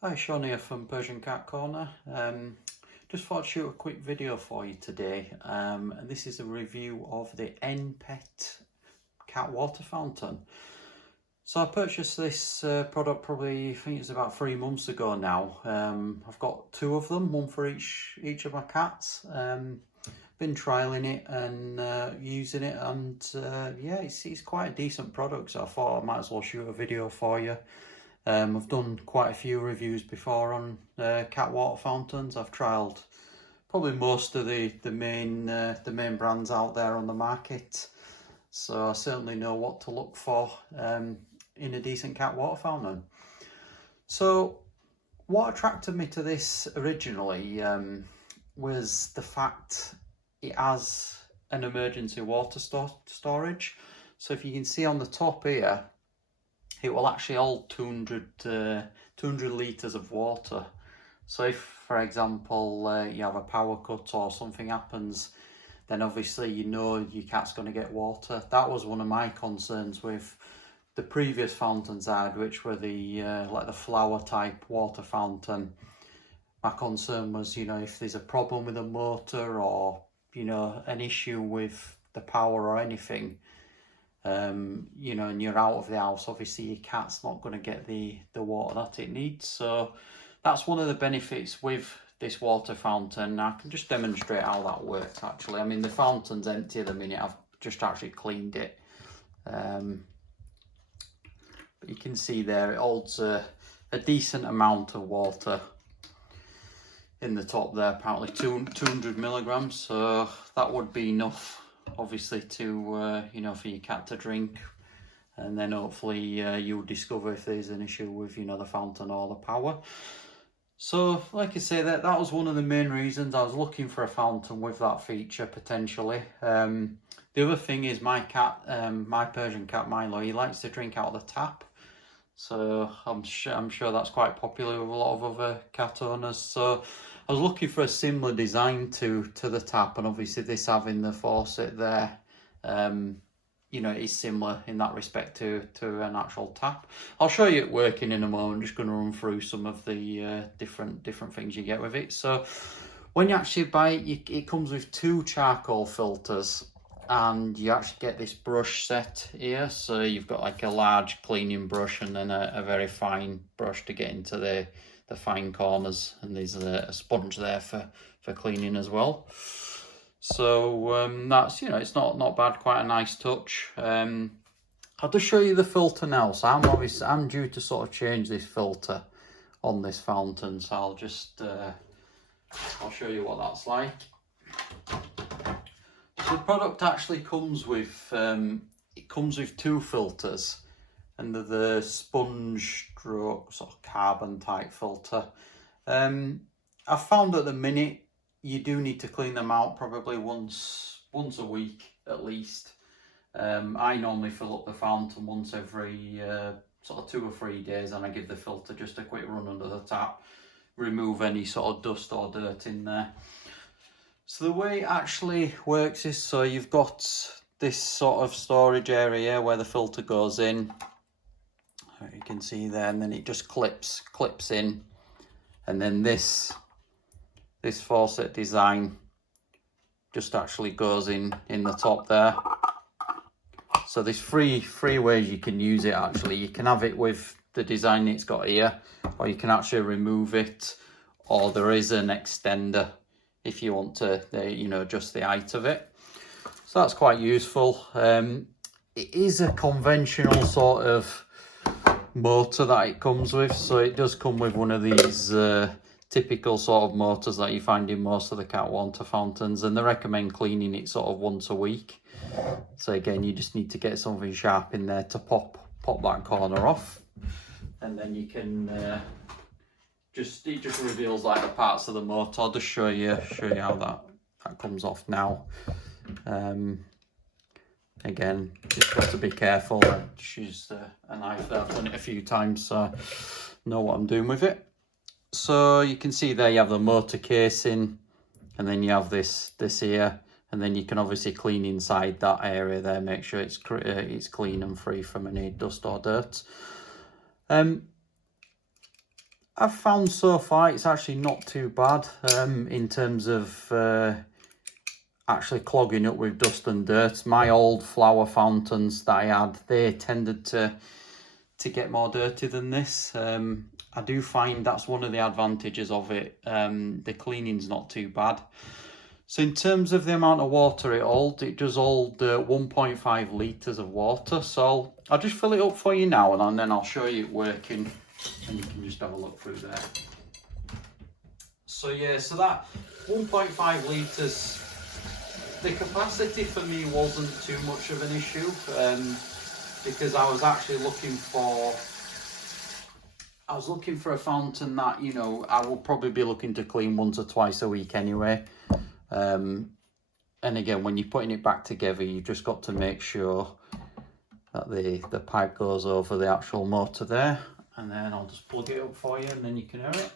Hi, Sean here from Persian Cat Corner. Just thought I'd shoot a quick video for you today. And this is a review of the NPET Cat Water Fountain. So I purchased this product probably, I think it's about 3 months ago now. I've got 2 of them, one for each of my cats. Been trialing it and using it, and yeah, it's quite a decent product, so I thought I might as well shoot a video for you. I've done quite a few reviews before on cat water fountains. I've trialled probably most of the main brands out there on the market, so I certainly know what to look for in a decent cat water fountain. So what attracted me to this originally was the fact it has an emergency water storage. So if you can see on the top here, it will actually hold 200 litres of water. So if, for example, you have a power cut or something happens, then obviously you know your cat's going to get water. That was one of my concerns with the previous fountains I had, which were the like the flower type water fountain. My concern was, you know, if there's a problem with a motor or, you know, an issue with the power or anything, you know, and you're out of the house, obviously your cat's not going to get the water that it needs. So that's one of the benefits with this water fountain. I can just demonstrate how that works actually. I mean, the fountain's empty at the minute. I've just actually cleaned it. But you can see there it holds a decent amount of water in the top there, apparently 200 milligrams. So that would be enough, obviously, to you know, for your cat to drink, and then hopefully you'll discover if there's an issue with, you know, the fountain or the power. So like I say, that was one of the main reasons I was looking for a fountain with that feature potentially. The other thing is my cat, my Persian cat Milo, he likes to drink out of the tap. So I'm sure that's quite popular with a lot of other cat owners. So I was looking for a similar design to the tap, and obviously this having the faucet there, you know, it is similar in that respect to an actual tap. I'll show you it working in a moment. I'm just going to run through some of the different things you get with it. So when you actually buy it, it comes with 2 charcoal filters, and you actually get this brush set here. So you've got like a large cleaning brush and then a very fine brush to get into the fine corners, and there's a sponge there for cleaning as well. So that's, you know, it's not bad, quite a nice touch. I'll just show you the filter now. So I'm due to sort of change this filter on this fountain, so I'll just I'll show you what that's like. So the product actually comes with it comes with 2 filters, and the sponge stroke sort of carbon type filter. I've found at the minute you do need to clean them out probably once a week at least. I normally fill up the fountain once every sort of 2 or 3 days, and I give the filter just a quick run under the tap, remove any sort of dust or dirt in there. So the way it actually works is, so you've got this sort of storage area where the filter goes in, you can see there, and then it just clips in, and then this faucet design just actually goes in the top there. So there's three ways you can use it actually. You can have it with the design it's got here, or you can actually remove it, or there is an extender if you want to, you know, adjust the height of it. So that's quite useful. It is a conventional sort of motor that it comes with, so it does come with one of these typical sort of motors that you find in most of the cat water fountains, and they recommend cleaning it sort of once a week. So again, you just need to get something sharp in there to pop that corner off, and then you can it just reveals like the parts of the motor. I'll just show you how that comes off now. Again, just got to be careful. I just used a knife there. I've done it a few times, so I know what I'm doing with it. So you can see there you have the motor casing, and then you have this here, and then you can obviously clean inside that area there, make sure it's clean and free from any dust or dirt. I've found so far it's actually not too bad in terms of actually clogging up with dust and dirt. My old flower fountains that I had, they tended to get more dirty than this. I do find that's one of the advantages of it. The cleaning's not too bad. So in terms of the amount of water it does hold 1.5 litres of water. So I'll just fill it up for you now, and then I'll show you it working, and you can just have a look through there. So yeah, so that 1.5 litres, the capacity for me wasn't too much of an issue, because I was actually looking for a fountain that, you know, I will probably be looking to clean once or twice a week anyway. And again, when you're putting it back together, you've just got to make sure that the pipe goes over the actual motor there, and then I'll just plug it up for you and then you can hear it.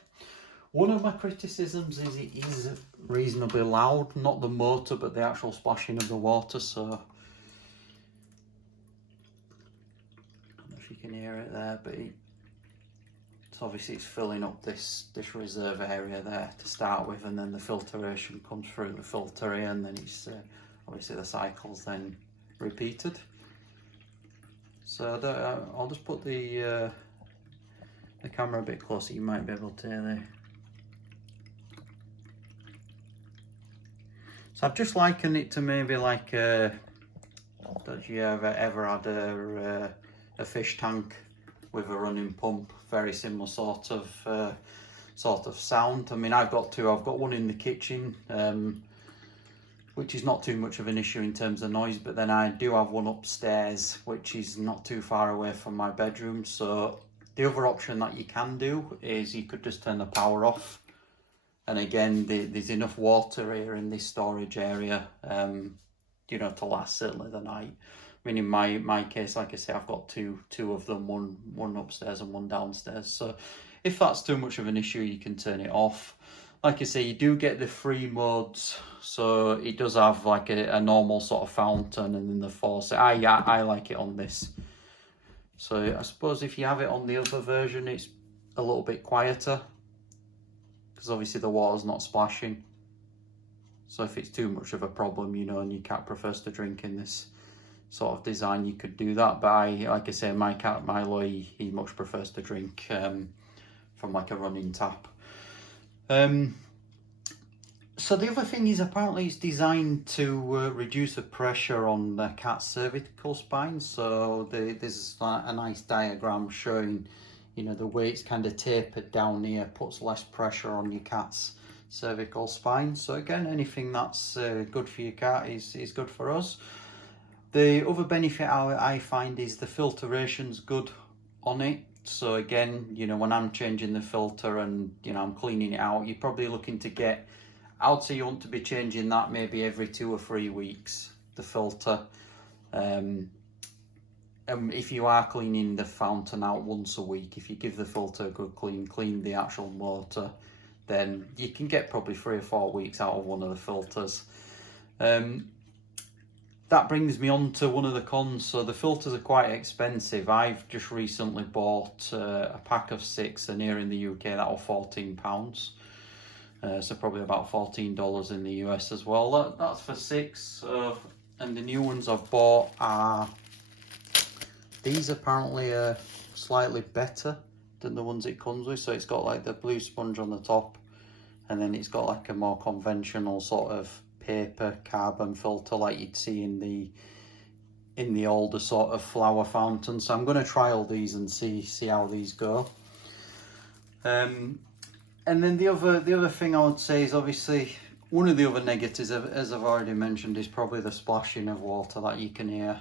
One of my criticisms is it is reasonably loud, not the motor but the actual splashing of the water. So I don't know if you can hear it there, but obviously it's filling up this reserve area there to start with, and then the filtration comes through the filter here, and then it's obviously the cycle's then repeated. So I'll just put the camera a bit closer, you might be able to hear there. So I've just likened it to maybe like have you ever had a fish tank with a running pump? Very similar sort of sound. I mean, I've got one in the kitchen, which is not too much of an issue in terms of noise, but then I do have one upstairs which is not too far away from my bedroom. So the other option that you can do is you could just turn the power off, and again there's enough water here in this storage area, you know, to last certainly the night. I mean, in my case, like I say, I've got two of them, one upstairs and one downstairs. So if that's too much of an issue, you can turn it off. Like I say, you do get the free modes, so it does have like a normal sort of fountain and then the faucet. I like it on this. So I suppose if you have it on the other version, it's a little bit quieter, because obviously the water's not splashing. So if it's too much of a problem, you know, and your cat prefers to drink in this sort of design, you could do that. But like I say, my cat Milo, he much prefers to drink from like a running tap. So the other thing is, apparently it's designed to reduce the pressure on the cat's cervical spine. So there's a nice diagram showing, you know, the way it's kind of tapered down here puts less pressure on your cat's cervical spine. So again, anything that's good for your cat is good for us. The other benefit I find is the filtration's good on it. So again, you know, when I'm changing the filter and, you know, I'm cleaning it out, you're probably looking to get, I'd say you want to be changing that maybe every 2 or 3 weeks, the filter. And if you are cleaning the fountain out once a week, if you give the filter a good clean the actual motor, then you can get probably 3 or 4 weeks out of one of the filters. That brings me on to one of the cons. So the filters are quite expensive. I've just recently bought a pack of 6, and here in the UK that was £14. So probably about $14 in the US as well. That's for 6. And the new ones I've bought are, these apparently are slightly better than the ones it comes with. So it's got like the blue sponge on the top, and then it's got like a more conventional sort of paper carbon filter like you'd see in the older sort of flower fountain. So I'm going to try all these and see how these go. And then the other thing I would say is, obviously one of the other negatives, as I've already mentioned, is probably the splashing of water that you can hear.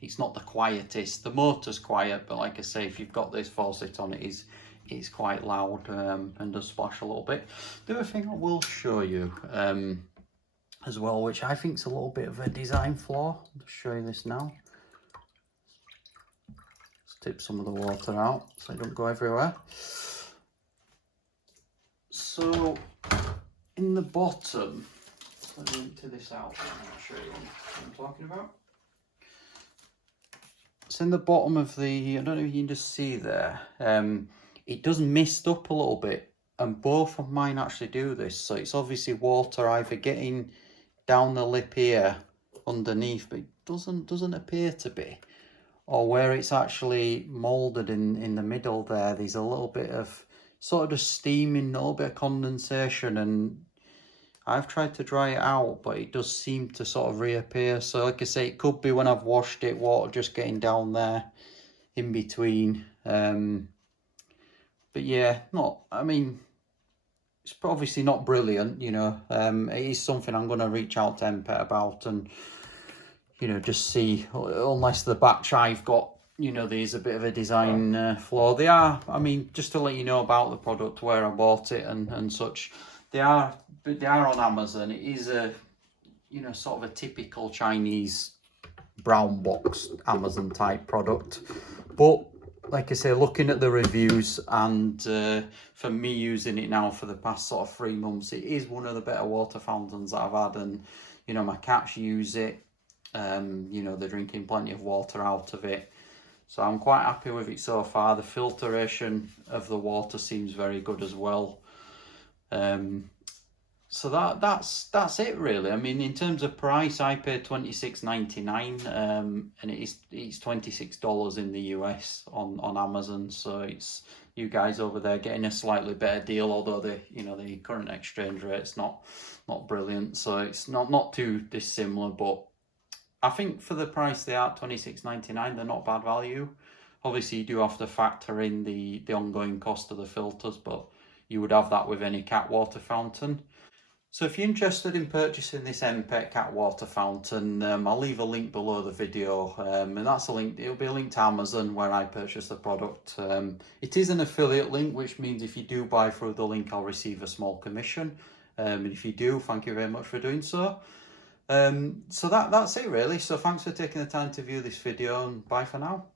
It's not the quietest. The motor's quiet, but like I say, if you've got this faucet on, it's quite loud and does splash a little bit. The other thing I will show you as well, which I think is a little bit of a design flaw, I'll just show you this now. Let's tip some of the water out so it don't go everywhere. So in the bottom, let me empty this out and I'll show you what I'm talking about. So in the bottom of the, I don't know if you can just see there, it does mist up a little bit, and both of mine actually do this. So it's obviously water either getting down the lip here underneath, but it doesn't appear to be, or where it's actually molded in the middle there, there's a little bit of sort of just steaming, a little bit of condensation, and I've tried to dry it out, but it does seem to sort of reappear. So like I say, it could be when I've washed it, water just getting down there in between. But yeah, I mean, it's obviously not brilliant, you know. It is something I'm going to reach out to NPET about and, you know, just see, unless the batch I've got, you know, there's a bit of a design flaw. They are, I mean, just to let you know about the product, where I bought it and such, they are on Amazon. It is a, you know, sort of a typical Chinese brown box Amazon type product. But like I say, looking at the reviews and for me using it now for the past sort of 3 months, it is one of the better water fountains that I've had. And, you know, my cats use it. You know, they're drinking plenty of water out of it. So I'm quite happy with it so far. The filtration of the water seems very good as well. So that's it really. I mean, in terms of price, I paid $26.99, and it's $26 in the US on Amazon. So it's you guys over there getting a slightly better deal, although the current exchange rate's not brilliant. So it's not too dissimilar, but I think for the price they are, $26.99, they're not bad value. Obviously, you do have to factor in the ongoing cost of the filters, but you would have that with any cat water fountain. So if you're interested in purchasing this NPET Cat Water Fountain, I'll leave a link below the video, and that's a link. It'll be a link to Amazon where I purchased the product. It is an affiliate link, which means if you do buy through the link, I'll receive a small commission. And if you do, thank you very much for doing so. So that's it really. So thanks for taking the time to view this video, and bye for now.